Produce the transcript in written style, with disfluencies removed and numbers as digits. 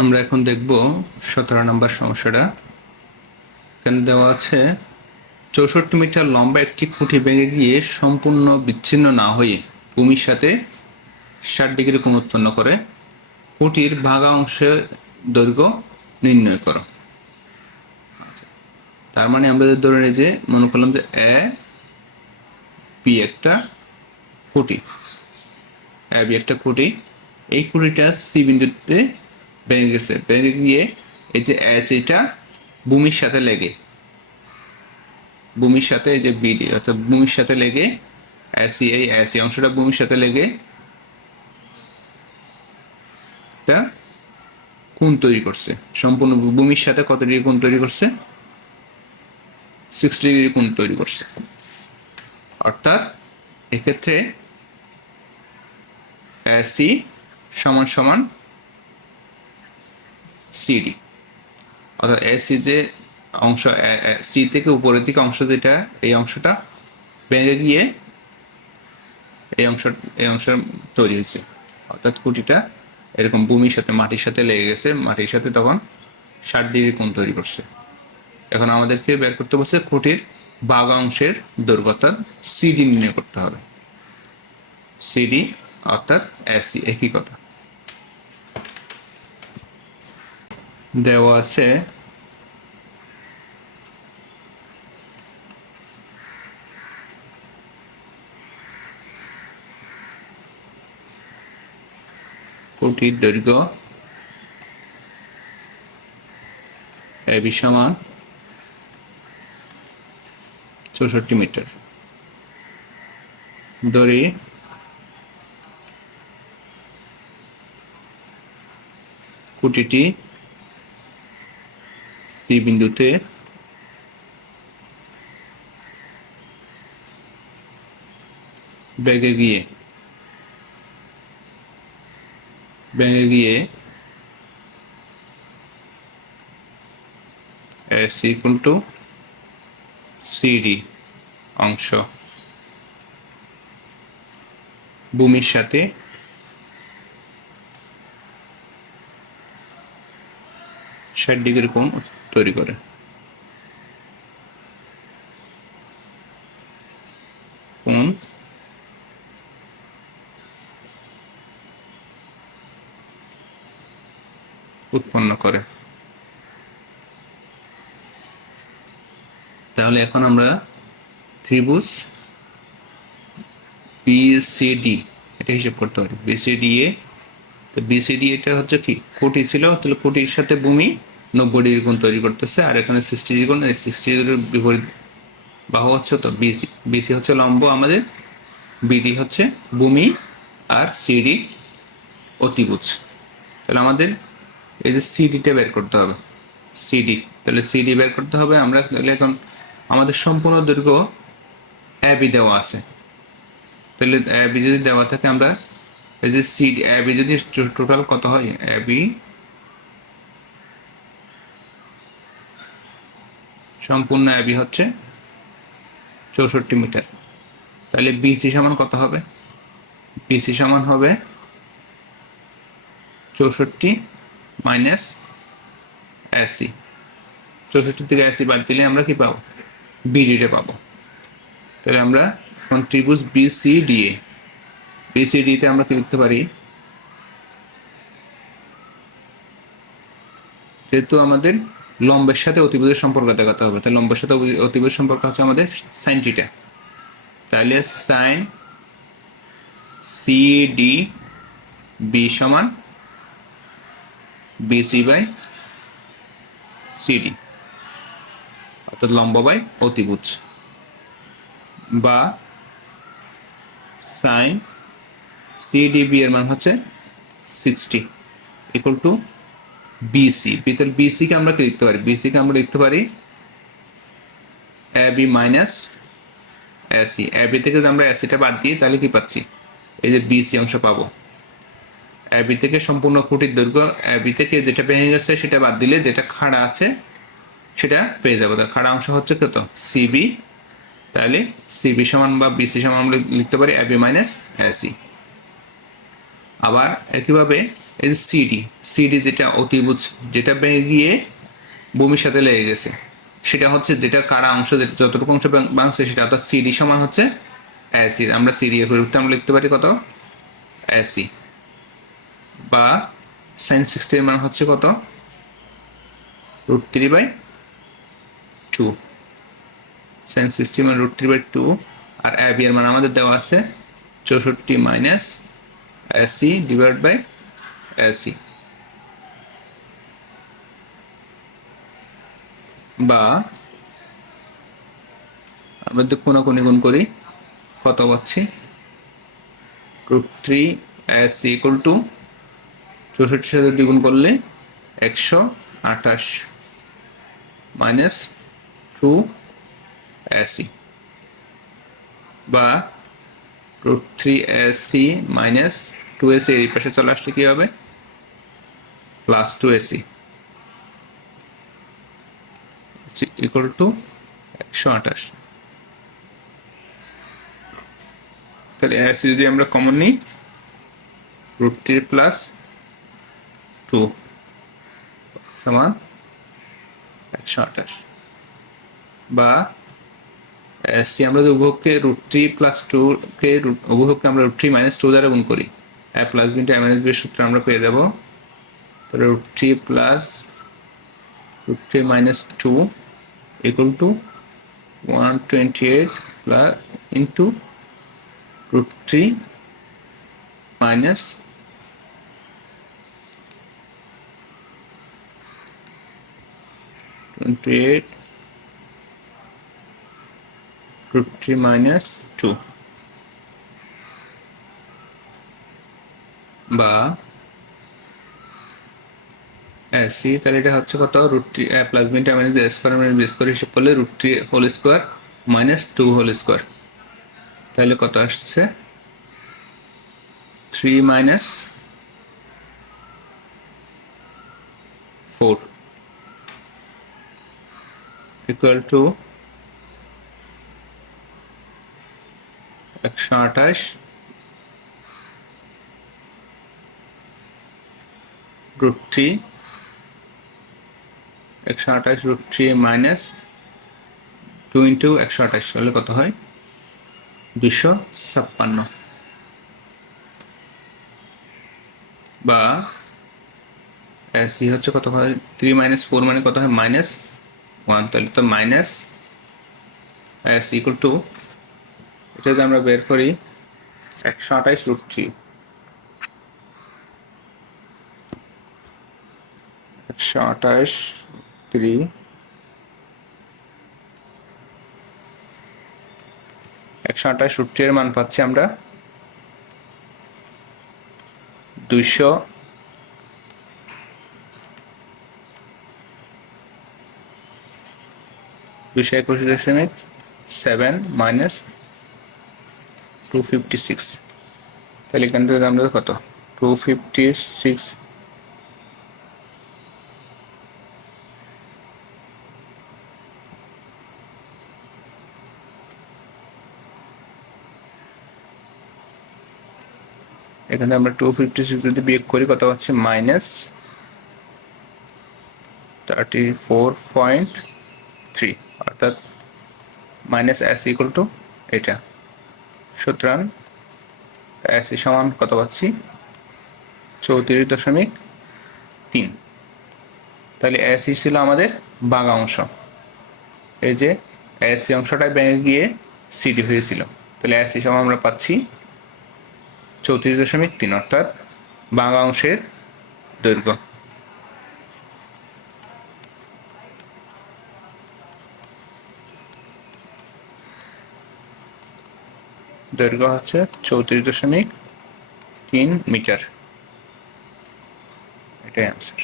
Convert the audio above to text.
আমরা এখন দেখব 17 নম্বর সমস্যাটা। এখানে দেওয়া আছে 64 মিটার লম্বা একটি খুঁটি ভেঙে গিয়ে সম্পূর্ণ বিচ্ছিন্ন না হয়ে ভূমির সাথে 60 ডিগ্রি কোণ উৎপন্ন করে। খুঁটির ভাগা অংশের দৈর্ঘ্য নির্ণয় করো। তার মানে আমরা ধরে নিই যে মনে করলাম যে এ বি একটা খুঁটি, এ বি একটা খুঁটি, এই খুঁটিটা সি বিন্দুতে ভেঙে গেছে, ভেঙে গিয়ে এই যে এস এটা ভূমির সাথে লেগে, ভূমির সাথে এই যে বিডি অর্থাৎ ভূমির সাথে লেগে এসি, এই এসি অংশটা ভূমির সাথে লেগে একটা কোণ তৈরি করছে। সম্পূর্ণ ভূমির সাথে কত ডিগ্রি কোণ তৈরি করছে? 60 ডিগ্রি কোণ তৈরি করছে। অর্থাৎ এক্ষেত্রে এসি সমান সমান সিডি, অর্থাৎ এসি যে অংশ সি থেকে উপরের দিকে অংশ যেটা, এই অংশটা ভেঙে গিয়ে এই অংশ তৈরি হয়েছে। অর্থাৎ খুঁটিটা এরকম ভূমির সাথে মাটির সাথে লেগে গেছে, মাটির সাথে তখন 60 ডিগ্রি কোণ তৈরি করছে। এখন আমাদেরকে বের করতে বলছে খুঁটির বাঘা অংশের দৈর্ঘ্য, অর্থাৎ সিডি নির্ণয় করতে হবে। সিডি অর্থাৎ এসি একই কথা। দেওয়া আছে খুঁটির দৈর্ঘ্য এবি সমান 64 মিটার। ধরি খুঁটিটি সি বিন্দুতে ভেঙে গিয়ে এস ইকুয়াল টু সিডি অংশ ভূমির সাথে 60 ডিগ্রি কোণ তৈরি করে। কোণ উৎপন্ন করে। তাহলে এখন আমরা ত্রিভুজ বিসিডি এটা হিসাব করতে পারি। বিসিডি এ, তো বিসিডি এটা হচ্ছে কি কোটি ছিল, তাহলে কোটির সাথে ভূমি 90 ডিগ্রি কোণ তৈরি করতেছে, আর এখানে 60 ডিগ্রি কোণ, 60 ডিগ্রির বিপরীত বাহু হচ্ছে তো বিসি। বিসি হচ্ছে লম্ব আমাদের, বিডি হচ্ছে ভূমি, আর সিডি অতিভুজ। তাহলে আমাদের এই যে সিডিটা বের করতে হবে, সিডি, তাহলে সিডি বের করতে হবে আমরা। তাহলে এখন আমাদের সম্পূর্ণ দৈর্ঘ্য এবি দেওয়া আছে, তাহলে এবি যদি দেওয়া থাকে আমরা এই যে সিডি এবি যদি টোটাল কত হয়, এবি সম্পূর্ণ এবি হচ্ছে 64 মিটার। তাহলে বিসি সমান কত হবে? বিসি সমান হবে 64 মাইনাস এসি। 64 থেকে এসি বাদ দিলে আমরা কি পাবো? বিডিটা পাবো। তাহলে আমরা এখন ত্রিভুজ বিসিডিএ, বিসিডিতে আমরা কি লিখতে পারি, যেহেতু আমাদের লম্বের সাথে অতিভুজের সম্পর্ক দেখাতে হবে, তাহলে লম্বের সাথে অতিভুজের সম্পর্ক হচ্ছে আমাদের সাইন থিটা। তাহলে সাইন সিডি বি সমান বিসি বাই সিডি, অর্থাৎ লম্ব বাই অতিভুজ, বা সাইন সিডিবি এর মান হচ্ছে 60 ইকুয়াল টু বিসি। তাহলে বিসি কে আমরা কি লিখতে পারি? বিসি কে আমরা লিখতে পারি এবি মাইনাস এসি। এবি থেকে যদি আমরা এসিটা বাদ দিই তাহলে কি পাচ্ছি? এই যে বিসি অংশ পাবো। এবি থেকে সম্পূর্ণ খুঁটির দৈর্ঘ্য, এবি থেকে যেটা ভেঙে গেছে সেটা বাদ দিলে যেটা খাড়া আছে সেটা পেয়ে যাবো। খাড়া অংশ হচ্ছে কত? সিবি। তাহলে সিবি সমান বা বিসি সমান আমরা লিখতে পারি এবি মাইনাস এসি। আবার একইভাবে এই যে সিডি, সিডি যেটা অতিভুজ, যেটা ভেঙে গিয়ে ভূমির সাথে লেগে গেছে, সেটা হচ্ছে যেটা কারা অংশ, যতটুকু অংশ ভাঙছে সেটা, অর্থাৎ সিডি সমান হচ্ছে এসি। আমরা সিডি এর পরিবর্তে আমরা লিখতে পারি কত, এসি। বা সাইন 60 এর মান হচ্ছে কত, √3/2। সাইন 60 মান √3/2। আর এবি এর মান আমাদের দেওয়া আছে 64 minus AC divide by AC. বা আমরা যদি কোনাকুনি গুণ করি কত পাচ্ছি, √3 ইকুয়াল টু 64 সাথে দ্বিগুণ করলে 128 মাইনাস 2 বা √3 মাইনাস 2 এই পাশে চলে আসলে কি হবে, প্লাস 2 ইকুয়াল টু 128। তাহলে এসি যদি আমরা কমন নিই, √3 প্লাস 2 সমান 128। বা এসি আমরা যদি উভয়কে √3 প্লাস 2 কে উভয়কে আমরা √3 মাইনাস 2 দ্বারা গুণ করি, A plus B into A minus B এর সূত্র আমরা পেয়ে যাব। তাহলে √3 plus √3 minus 2 equal to 128 plus into √3 minus 28 √3 minus 2। বা এসি, তাহলে এটা হচ্ছে কত, √3 plus B into A minus B square minus B square হিসাব করলে √3 whole square minus 2 whole square, তাহলে কত আসছে, 3 minus 4 equal to 128 √3 √3 minus 2 into 128 হলে কত হয়, 256। বা এসি হচ্ছে কত হয়, 3 মাইনাস 4 মানে কত হয়, -1। তাহলে তো মাইনাস এস ইকুয়াল টু, এটা যদি আমরা বের করি 128 √3, 128 3, 128 √3 এর মান পাচ্ছি আমরা 221.7 মাইনাস 256। তাহলে এখান থেকে আমরা কত, 256 এখানে আমরা 256 যদি বিয়োগ করি কত পাচ্ছি, -34.3, অর্থাৎ মাইনাস এস ইকুয়াল টু এটা। সুতরাং এস সমান কত পাচ্ছি, 34.3। তাহলে এসি ছিল আমাদের বাঘা অংশ, এই যে এসি অংশটা ভেঙে গিয়ে সিডি হয়েছিল, তাহলে এসি সমান আমরা পাচ্ছি 34.3, অর্থাৎ বাঘা অংশের দৈর্ঘ্য। দৈর্ঘ্য হচ্ছে 34.3 মিটার, এটাই অ্যান্সার।